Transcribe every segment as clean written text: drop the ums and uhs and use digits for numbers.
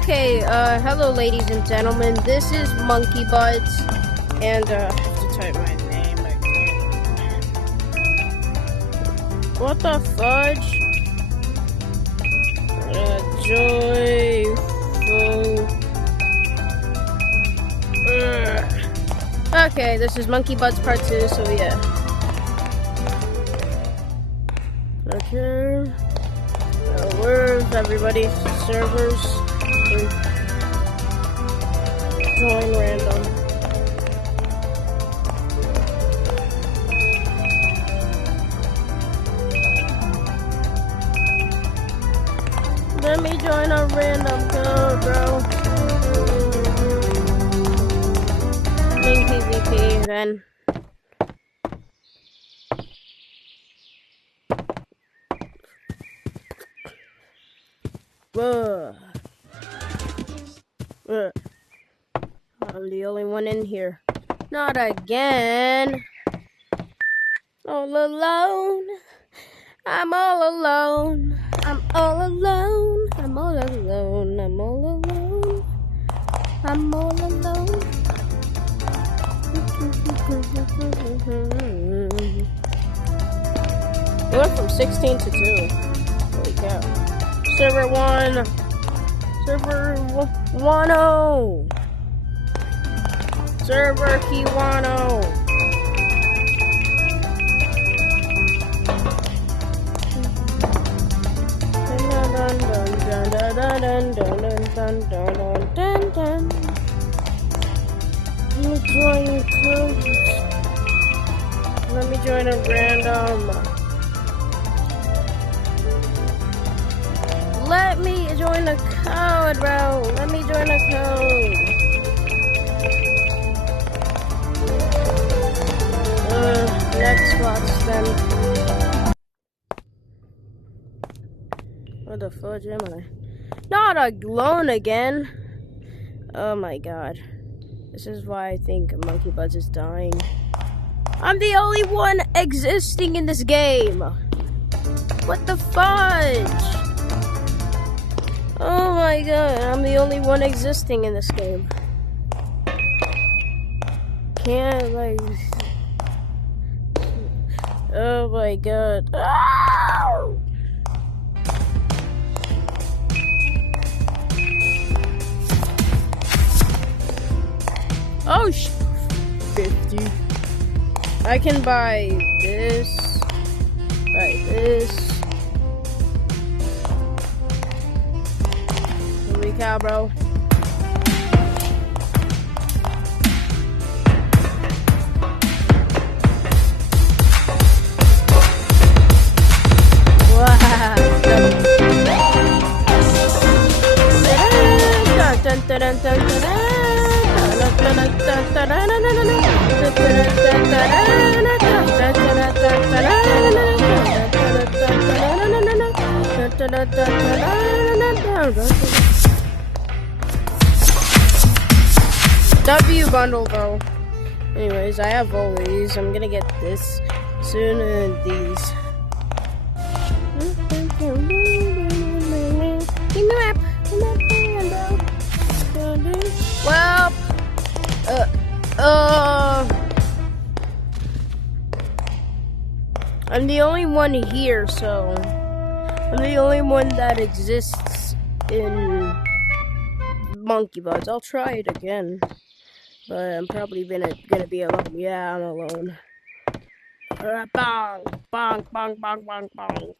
Okay, hello ladies and gentlemen, this is Monkey Butts, and, I have to type my name again. What the fudge? Joyful. Okay, this is Monkey Butts Part 2, so yeah. Okay. Where's everybody's servers? Join random. Let me join a random code, bro. Link PvP then. I'm the only one in here. Not again. All alone. I'm all alone. I'm all alone. I'm all alone. I'm all alone. I'm all alone. We went from 16 to 2. Holy cow. Server 1. Server 1-0. Server key 1-0. Let me join a random. Let me join a code, bro. Let me join a code. Next box then. Where the fudge am I? Not alone again. Oh my god. This is why I think Monkey Buzz is dying. I'm the only one existing in this game. What the fudge? Oh my god, I'm the only one existing in this game. Can't like... Oh my god. Ow! Oh, 50. I can buy this. Buy this. Holy cow, bro. Wow. Dun, dun, dun, dun, dun, dun. W bundle though. Anyways, I have all these. I'm gonna get this soon and these. Give me map. Well, I'm the only one here, so I'm the only one that exists in Monkey Buzz. I'll try it again, but I'm probably gonna be alone. Yeah, I'm alone. Bong, bong, bong, bong, bong, bong.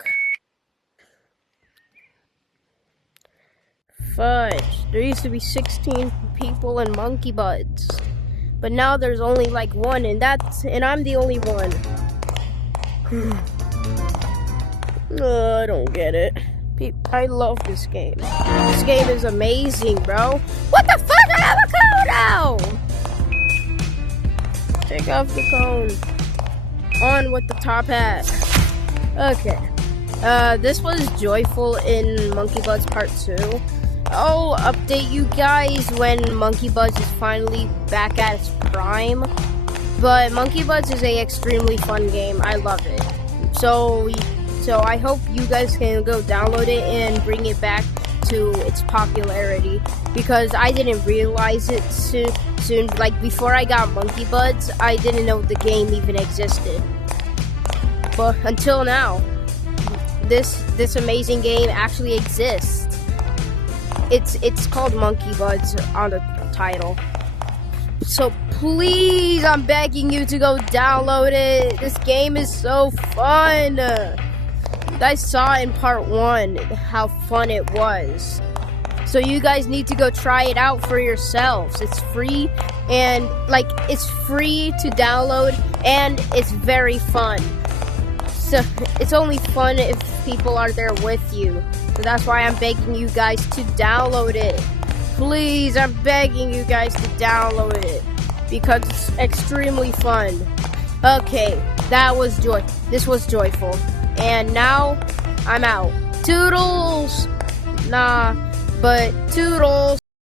Fudge. There used to be 16 people in Monkey Buzz, but now there's only like one, and I'm the only one. I don't get it. I love this game. This game is amazing, bro. What the fuck? I have a cone now! Take off the cone. On with the top hat. Okay. This was joyful in Monkey Buzz Part 2. I'll update you guys when Monkey Buzz is finally back at its prime. But Monkey Buzz is a extremely fun game. I love it. So I hope you guys can go download it and bring it back to its popularity, because I didn't realize it soon. Like, before I got Monkey Buds, I didn't know the game even existed. But until now, this amazing game actually exists. It's called Monkey Buds on the title. So please, I'm begging you to go download it. This game is so fun. You guys saw in part 1 how fun it was. So you guys need to go try it out for yourselves. It's free, and it's free to download, and it's very fun. So it's only fun if people are there with you. So that's why I'm begging you guys to download it. Please, I'm begging you guys to download it, because it's extremely fun. Okay, this was joyful. And now, I'm out. Toodles! Nah, but toodles!